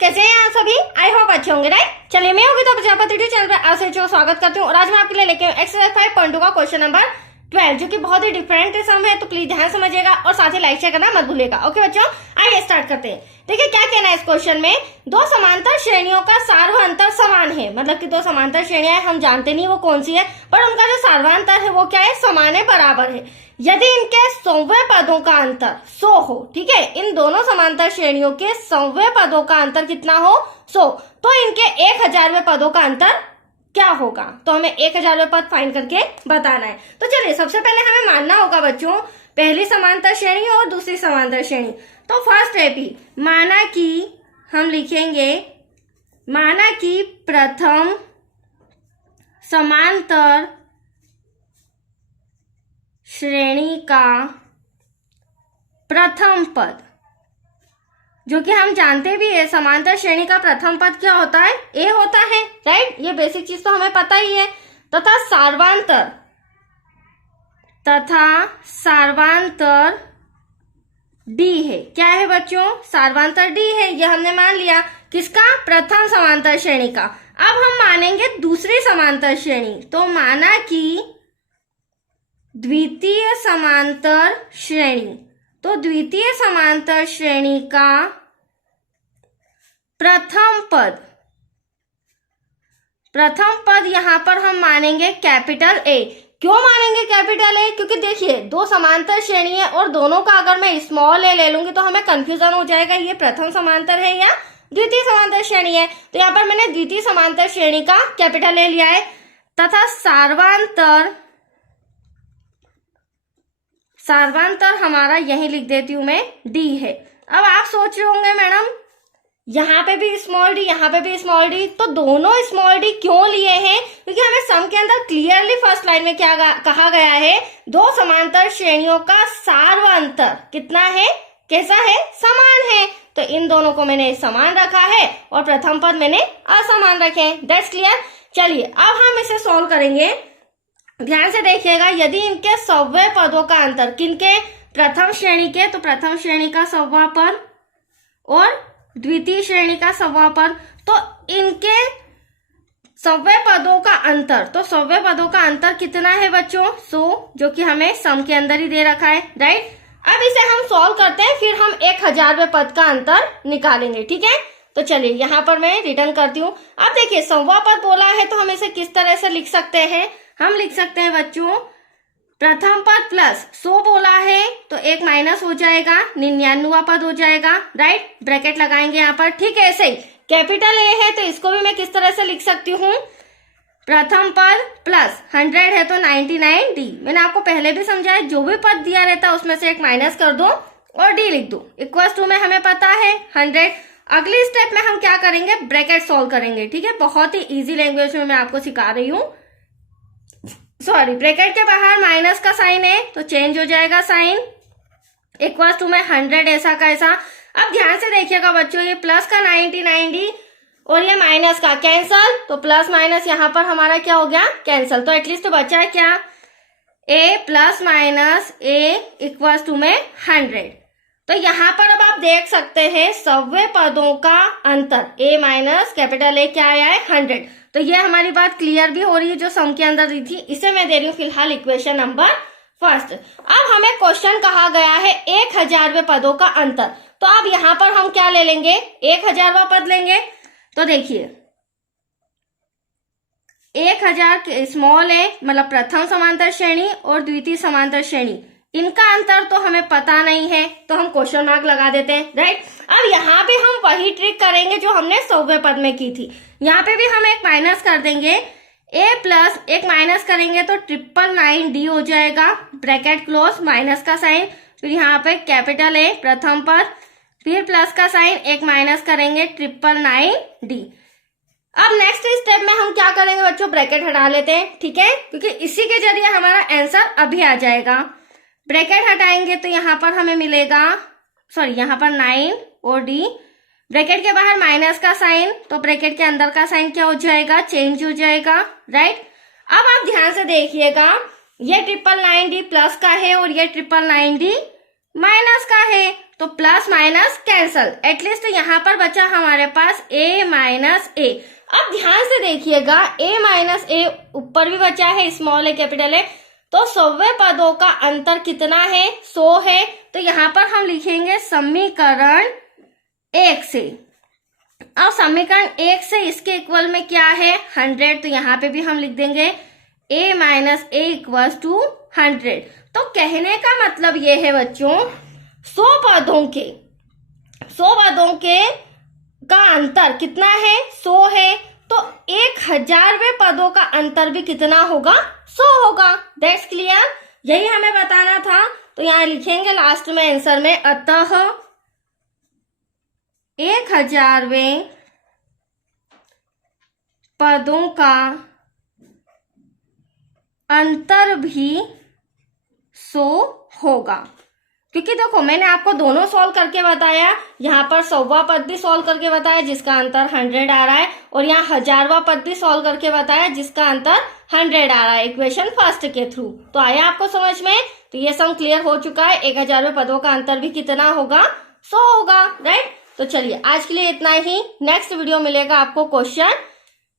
कैसे हैं आप सभी? आई होप अच्छे होंगे, राइट। चलिए, मैं होगी तो प्रजापति यूट्यूब चैनल पर आप सभी को स्वागत करती हूँ और आज मैं आपके लिए लेके हूँ एक्सरसाइज 5.2 का क्वेश्चन नंबर 12, जो कि बहुत ही डिफरेंट सम है, तो प्लीज ध्यान समझिएगा और साथ ही लाइक शेयर करना मत भूलिएगा। ओके बच्चों, आइए स्टार्ट करते हैं। देखिए क्या कहना है इस क्वेश्चन में, दो समांतर श्रेणियों का सार्वअंतर समान है। मतलब कि दो समांतर श्रेणियां हैं, हम जानते नहीं वो कौन सी है, पर उनका जो सार्वअंतर है वो क्या है, समान है, बराबर है। यदि इनके 100वें पदों का अंतर 100 हो, ठीक है, इन दोनों समांतर श्रेणियों के 100वें पदों का अंतर कितना हो, 100, तो इनके 1000वें पदों का अंतर क्या होगा। तो हमें 1000वें पद फाइंड करके बताना है। तो चलिए, सबसे पहले हमें मानना होगा बच्चों, पहली समांतर श्रेणी और दूसरी समांतर श्रेणी। तो फर्स्ट है पी, माना कि हम लिखेंगे, माना कि प्रथम समांतर श्रेणी का प्रथम पद, जो कि हम जानते भी है समांतर श्रेणी का प्रथम पद क्या होता है, ए होता है, राइट। ये बेसिक चीज तो हमें पता ही है। तथा सार्वांतर डी है। क्या है बच्चों, सार्वांतर डी है। ये हमने मान लिया किसका, प्रथम समांतर श्रेणी का। अब हम मानेंगे दूसरी समांतर श्रेणी। तो माना कि द्वितीय समांतर श्रेणी, तो द्वितीय समांतर श्रेणी का प्रथम पद यहां पर हम मानेंगे कैपिटल ए। क्यों मानेंगे कैपिटल ए, क्योंकि देखिए दो समांतर श्रेणी है और दोनों का अगर मैं स्मॉल ए ले लूंगी तो हमें कंफ्यूजन हो जाएगा, ये प्रथम समांतर है या द्वितीय समांतर श्रेणी है। तो यहाँ पर मैंने द्वितीय समांतर श्रेणी का कैपिटल ए लिया है। तथा सार्वांतर हमारा यही लिख देती हूं मैं, डी है। अब आप सोच रहे होंगे मैडम यहाँ पे भी स्मॉल डी, यहाँ पे भी स्मॉल डी, तो दोनों स्मॉल डी क्यों लिए हैं, क्योंकि हमें सम के अंदर क्लियरली फर्स्ट लाइन में क्या कहा गया है, दो समांतर श्रेणियों का सार्वअंतर कितना है, कैसा है, समान है। तो इन दोनों को मैंने समान रखा है और प्रथम पद मैंने असमान रखे। That's clear. चलिए अब हम इसे सॉल्व करेंगे। ध्यान से देखिएगा, यदि इनके 100वें पदों का अंतर, किनके, प्रथम श्रेणी के, तो प्रथम श्रेणी का 100वां पद और द्वितीय श्रेणी का 100वां पद, तो इनके 100वें पदों का अंतर, तो 100वें पदों का अंतर कितना है बच्चों, 100, जो कि हमें सम के अंदर ही दे रखा है, राइट। अब इसे हम सॉल्व करते हैं, फिर हम 1000वें पद का अंतर निकालेंगे, ठीक है। तो चलिए यहाँ पर मैं रिटर्न करती हूँ। अब देखिए 100वां पद बोला है, तो हम इसे किस तरह से लिख सकते हैं, हम लिख सकते हैं बच्चों, प्रथम पद प्लस 100 बोला है तो एक माइनस हो जाएगा, 99वां पद हो जाएगा, राइट। ब्रैकेट लगाएंगे यहाँ पर, ठीक है। ऐसे ही कैपिटल ए है तो इसको भी मैं किस तरह से लिख सकती हूँ, प्रथम पद प्लस 100 है तो 99 डी। मैंने आपको पहले भी समझाया, जो भी पद दिया रहता है उसमें से एक माइनस कर दो और डी लिख दो। इक्वल्स टू में हमें पता है 100। अगली स्टेप में हम क्या करेंगे, ब्रैकेट सॉल्व करेंगे, ठीक है। बहुत ही इजी लैंग्वेज में मैं आपको सिखा रही हूँ। सॉरी, ब्रैकेट के बाहर माइनस का साइन है तो चेंज हो जाएगा साइन, इक्वल टू में 100 ऐसा का ऐसा। अब ध्यान से देखिएगा बच्चों, ये प्लस का 99 डी और ये माइनस का कैंसल, तो प्लस माइनस यहाँ पर हमारा क्या हो गया, कैंसल। तो एटलीस्ट तो बचा है क्या, A plus minus A equal to में 100। तो यहाँ पर अब आप देख सकते हैं 100वें पदों का अंतर, ए माइनस कैपिटल ए क्या आया है, 100। तो ये हमारी बात क्लियर भी हो रही है जो सम के अंदर दी थी। इसे मैं दे रही हूँ फिलहाल इक्वेशन नंबर फर्स्ट। अब हमें क्वेश्चन कहा गया है 1000वें पदों का अंतर, तो अब यहाँ पर हम क्या ले लेंगे, 1000वां पद लेंगे। तो देखिए 1000 के स्मॉल है, मतलब प्रथम समांतर श्रेणी और द्वितीय समांतर श्रेणी, इनका अंतर तो हमें पता नहीं है, तो हम क्वेश्चन मार्क लगा देते हैं, राइट। अब यहाँ पे हम वही ट्रिक करेंगे जो हमने 100वें पद में की थी। यहाँ पे भी हम एक माइनस कर देंगे, ए प्लस एक माइनस करेंगे तो 999 डी हो जाएगा, ब्रैकेट क्लोज, माइनस का साइन, फिर यहाँ पे कैपिटल ए प्रथम पद, फिर प्लस का साइन, एक माइनस करेंगे, 999 डी। अब नेक्स्ट स्टेप में हम क्या करेंगे बच्चों, ब्रैकेट हटा लेते हैं, ठीक है, क्योंकि इसी के जरिए हमारा आंसर अभी आ जाएगा। ब्रैकेट हटाएंगे तो यहाँ पर हमें मिलेगा, सॉरी यहाँ पर 9 और डी, ब्रैकेट के बाहर माइनस का साइन, तो ब्रैकेट के अंदर का साइन क्या हो जाएगा, चेंज हो जाएगा, राइट। अब आप ध्यान से देखिएगा, ये 999 डी प्लस का है और ये 999 डी माइनस का है, तो प्लस माइनस कैंसल, एटलीस्ट यहाँ पर बचा हमारे पास a माइनस ए। अब ध्यान से देखिएगा, a माइनस ए ऊपर भी बचा है स्मॉल ए कैपिटल ए, तो 100वें पदों का अंतर कितना है, 100 है। तो यहाँ पर हम लिखेंगे समीकरण 1 से। अब समीकरण 1 से इसके इक्वल में क्या है, 100, तो यहाँ पे भी हम लिख देंगे a minus A equal to 100। तो कहने का मतलब ये है बच्चों, 100 पदों के का अंतर कितना है, 100 है, तो 1000वें पदों का अंतर भी कितना होगा, 100 होगा। दैट्स क्लियर, यही हमें बताना था। तो यहाँ लिखेंगे लास्ट में आंसर में, अतः 1000वें पदों का अंतर भी 100 होगा। क्योंकि देखो मैंने आपको दोनों सॉल्व करके बताया, यहाँ पर 100वां पद भी सॉल्व करके बताया जिसका अंतर 100 आ रहा है, और यहाँ 1000वां पद भी सॉल्व करके बताया जिसका अंतर 100 आ रहा है इक्वेशन फर्स्ट के थ्रू। तो आया आपको समझ में? तो ये सम क्लियर हो चुका है, 1000वें पदों का अंतर भी कितना होगा, 100 होगा, राइट। तो चलिए आज के लिए इतना ही, नेक्स्ट वीडियो मिलेगा आपको क्वेश्चन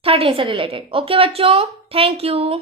13 से रिलेटेड। ओके बच्चों, थैंक यू।